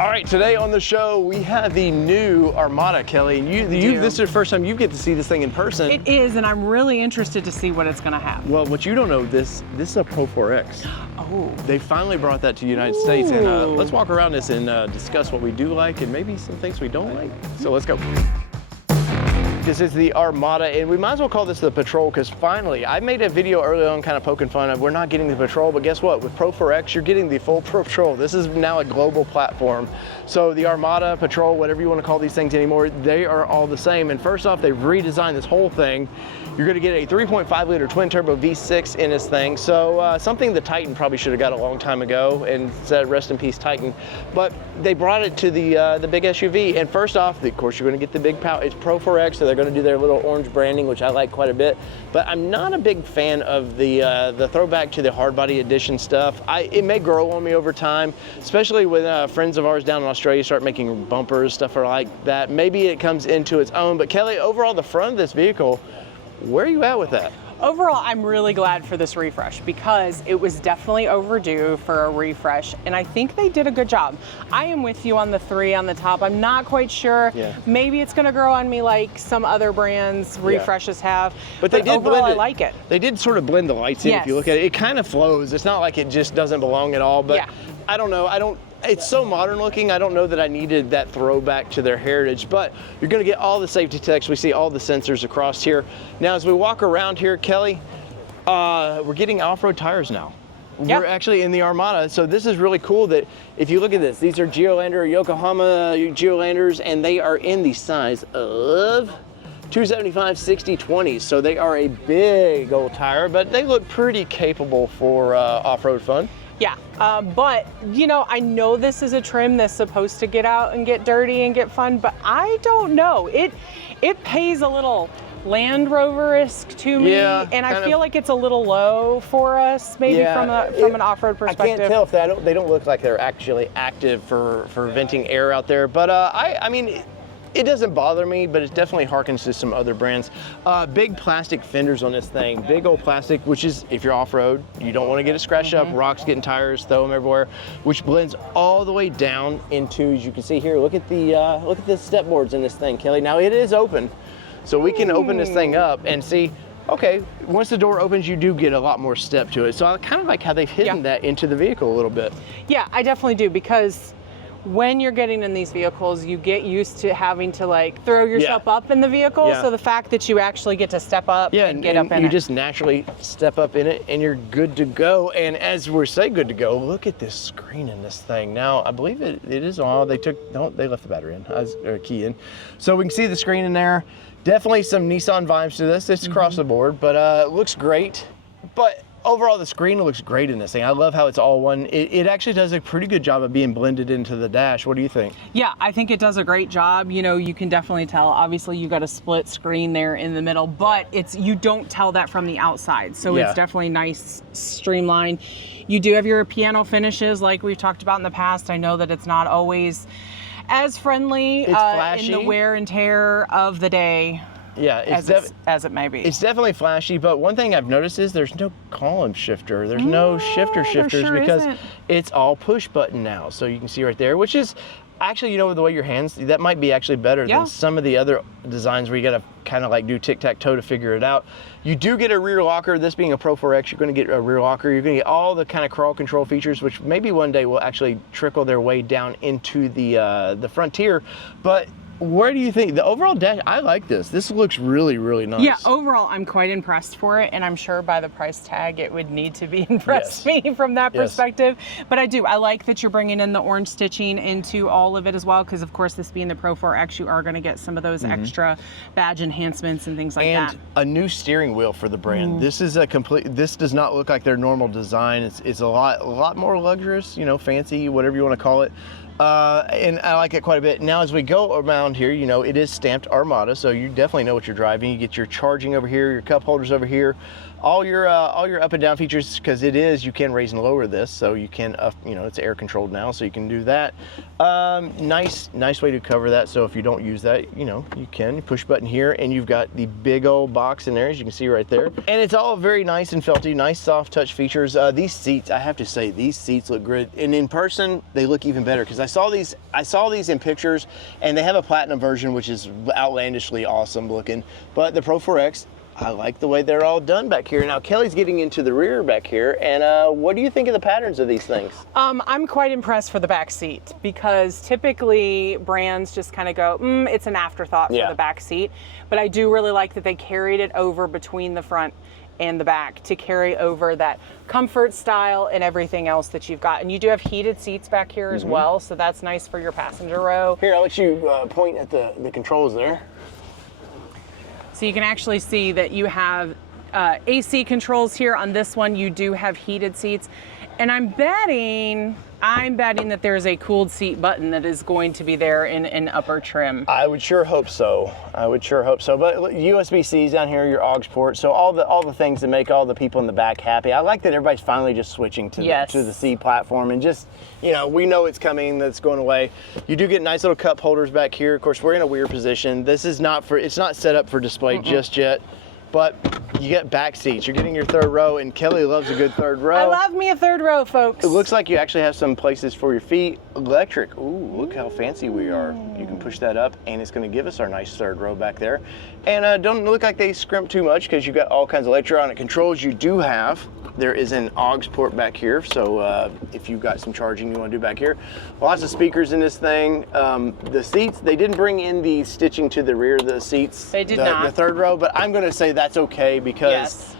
All right, today on the show, we have the new Armada, Kelly. And this is the first time you get to see this thing in person. It is, and I'm really interested to see what it's gonna have. Well, what you don't know, this is a Pro4X. Oh. They finally brought that to the United States, and let's walk around this and discuss what we do like and maybe some things we don't like. So let's go. This is the Armada, and we might as well call this the Patrol, because finally, I made a video early on kind of poking fun of we're not getting the Patrol, but guess what? With Pro4X, you're getting the full Patrol. This is now a global platform. So the Armada, Patrol, whatever you want to call these things anymore, they are all the same. And first off, they've redesigned this whole thing. You're going to get a 3.5 liter twin turbo V6 in this thing. So something the Titan probably should have got a long time ago, and said rest in peace Titan. But they brought it to the big SUV. And first off, of course, you're going to get the big power. It's Pro4X, so they're going to do their little orange branding, which I like quite a bit. But I'm not a big fan of the throwback to the hard body edition stuff. It may grow on me over time, especially when friends of ours down in Australia start making bumpers, stuff like that. Maybe it comes into its own. But Kelly, overall, the front of this vehicle, where are you at with that? Overall, I'm really glad for this refresh because it was definitely overdue for a refresh, and I think they did a good job. I am with you on the 3 on the top. I'm not quite sure. Yeah. Maybe it's going to grow on me like some other brands refreshes have, but they did overall, I like it. They did sort of blend the lights in. If you look at it. It kind of flows. It's not like it just doesn't belong at all, but I don't know. It's so modern looking, I don't know that I needed that throwback to their heritage, but you're gonna get all the safety techs. We see all the sensors across here. Now, as we walk around here, Kelly, we're getting off-road tires now. We're actually in the Armada, so this is really cool that if you look at this, these are Geolander, Yokohama Geolanders, and they are in the size of 275/60/20, so they are a big old tire, but they look pretty capable for off-road fun. Yeah, but you know, I know this is a trim that's supposed to get out and get dirty and get fun, but I don't know. It pays a little Land Rover-esque to me, and I feel like it's a little low for us, maybe from an off-road perspective. I can't tell if they don't look like they're actually active for venting air out there, but I mean. It doesn't bother me, but it definitely harkens to some other brands. Big plastic fenders on this thing, big old plastic, which is, if you're off-road, you don't want to get it scratched up, rocks getting tires, throw them everywhere, which blends all the way down into, as you can see here, look at the step boards in this thing, Kelly. Now it is open, so we can open this thing up and see, okay, once the door opens, you do get a lot more step to it. So I kind of like how they've hidden that into the vehicle a little bit. Yeah, I definitely do, because when you're getting in these vehicles, you get used to having to like throw yourself up in the vehicle. So the fact that you actually get to step up and get up in it. You just naturally step up in it and you're good to go. And as we're saying good to go, look at this screen in this thing. Now, I believe it is on. They left the battery in, or key in. So we can see the screen in there. Definitely some Nissan vibes to this. It's across the board, but it looks great. But overall, the screen looks great in this thing. I love how it's all one. It actually does a pretty good job of being blended into the dash. What do you think? Yeah, I think it does a great job. You know, you can definitely tell. Obviously, you got a split screen there in the middle, but you don't tell that from the outside. So it's definitely nice, streamlined. You do have your piano finishes like we've talked about in the past. I know that it's not always as friendly in the wear and tear of the day. Yeah, as it may be. It's definitely flashy, but one thing I've noticed is there's no column shifter. There's no shifters because it's all push button now. So you can see right there, which is actually, you know, the way your hands, that might be actually better than some of the other designs where you got to kind of like do tic-tac-toe to figure it out. You do get a rear locker. This being a Pro4X, you're going to get a rear locker. You're going to get all the kind of crawl control features, which maybe one day will actually trickle their way down into the Frontier. But where do you think the overall dash? I like this. This looks really, really nice. Yeah, overall, I'm quite impressed for it, and I'm sure by the price tag, it would need to be impressed me from that perspective. But I like that you're bringing in the orange stitching into all of it as well, because of course, this being the Pro4X, you are going to get some of those extra badge enhancements and things like that. And a new steering wheel for the brand. This is a complete. This does not look like their normal design. It's a lot more luxurious, you know, fancy, whatever you want to call it. And I like it quite a bit. Now, as we go around here, you know, it is stamped Armada, so you definitely know what you're driving. You get your charging over here, your cup holders over here. all your up and down features, because you can raise and lower this, so you can it's air controlled now, so you can do that. Nice way to cover that, so if you don't use that, you can push button here, and you've got the big old box in there, as you can see right there, and it's all very nice and felty, nice soft touch features. These seats, I have to say, these seats look good, and in person they look even better, because I saw these in pictures, and they have a platinum version, which is outlandishly awesome looking, but the Pro4X, I like the way they're all done back here. Now Kelly's getting into the rear back here, and what do you think of the patterns of these things? I'm quite impressed for the back seat, because typically brands just kind of go, it's an afterthought for the back seat, but I do really like that they carried it over between the front and the back to carry over that comfort, style, and everything else that you've got. And you do have heated seats back here as well, so that's nice for your passenger row. Here, I'll let you point at the controls there. So you can actually see that you have AC controls here. On this one, you do have heated seats. And I'm betting that there's a cooled seat button that is going to be there in upper trim. I would sure hope so. But USB-C's down here, your aux port, so all the things that make all the people in the back happy. I like that everybody's finally just switching to the C platform, and just, we know it's coming, that's going away. You do get nice little cup holders back here. Of course, we're in a weird position. This is it's not set up for display just yet. But you get back seats. You're getting your third row, and Kelly loves a good third row. I love me a third row, folks. It looks like you actually have some places for your feet. Electric. Ooh, look how fancy we are. You can push that up, and it's going to give us our nice third row back there. And don't look like they scrimp too much, because you've got all kinds of electronic controls. You do have, there is an aux port back here, so if you've got some charging you want to do back here. Lots of speakers in this thing. The seats, they didn't bring in the stitching to the rear of the seats. They did not. The third row, but I'm going to say that's okay, because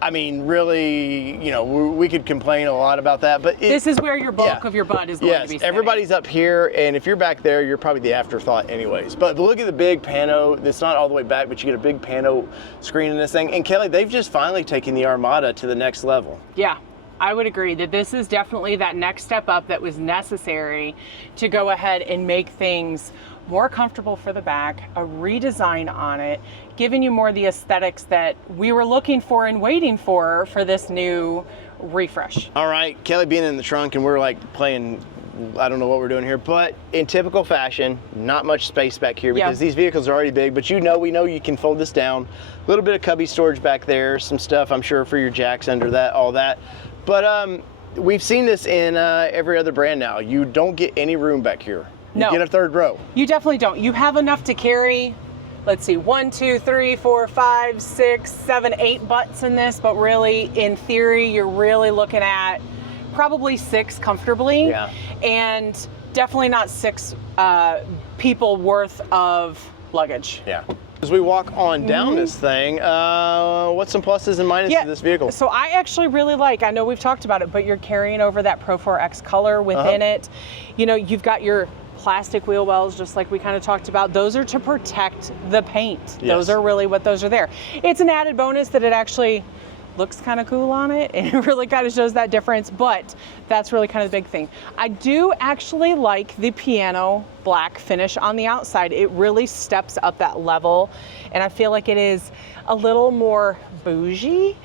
I mean, really, we could complain a lot about that, but this is where your bulk of your butt is going to be sitting. Everybody's up here, and if you're back there, you're probably the afterthought anyways. But look at the big pano. It's not all the way back, but you get a big pano screen in this thing. And Kelly, they've just finally taken the Armada to the next level. Yeah. I would agree that this is definitely that next step up that was necessary to go ahead and make things more comfortable for the back, a redesign on it, giving you more of the aesthetics that we were looking for and waiting for this new refresh. All right, Kelly being in the trunk, and we're like playing, I don't know what we're doing here, but in typical fashion, not much space back here, because these vehicles are already big, but we know you can fold this down. A little bit of cubby storage back there, some stuff I'm sure for your jacks under that, all that. But we've seen this in every other brand now. You don't get any room back here. You get a third row. You definitely don't. You have enough to carry, let's see, 1, 2, 3, 4, 5, 6, 7, 8 butts in this, but really, in theory, you're really looking at probably 6 comfortably, and definitely not 6 people worth of luggage. Yeah. As we walk on down this thing, what's some pluses and minuses to this vehicle? So I actually really like, I know we've talked about it, but you're carrying over that Pro4X color within it. You've got your plastic wheel wells, just like we kind of talked about. Those are to protect the paint. Those are really what those are there. It's an added bonus that it actually looks kind of cool on it, and it really kind of shows that difference, but that's really kind of the big thing. I do actually like the piano black finish on the outside. It really steps up that level, and I feel like it is a little more bougie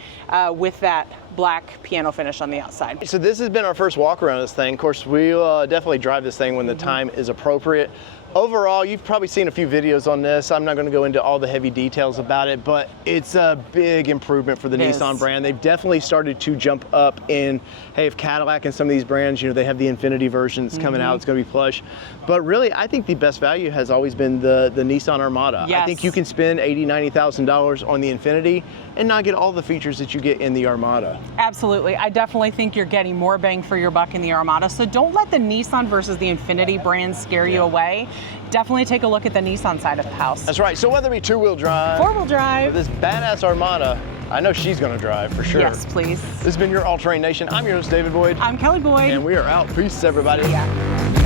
with that black piano finish on the outside. So this has been our first walk around this thing. Of course, we'll definitely drive this thing when the time is appropriate. Overall, you've probably seen a few videos on this. I'm not going to go into all the heavy details about it, but it's a big improvement for the Nissan brand. They've definitely started to jump up in, hey, if Cadillac and some of these brands, they have the Infiniti version that's coming out, it's going to be plush. But really, I think the best value has always been the Nissan Armada. I think you can spend $80,000, $90,000 on the Infiniti and not get all the features that you get in the Armada. Absolutely. I definitely think you're getting more bang for your buck in the Armada. So don't let the Nissan versus the Infiniti brands scare you away. Definitely take a look at the Nissan side of the house. That's right. So whether it be 2-wheel drive, 4-wheel drive, this badass Armada, I know she's going to drive for sure. Yes, please. This has been your All Terrain Nation. I'm your host, David Boyd. I'm Kelly Boyd. And we are out. Peace, everybody. Yeah.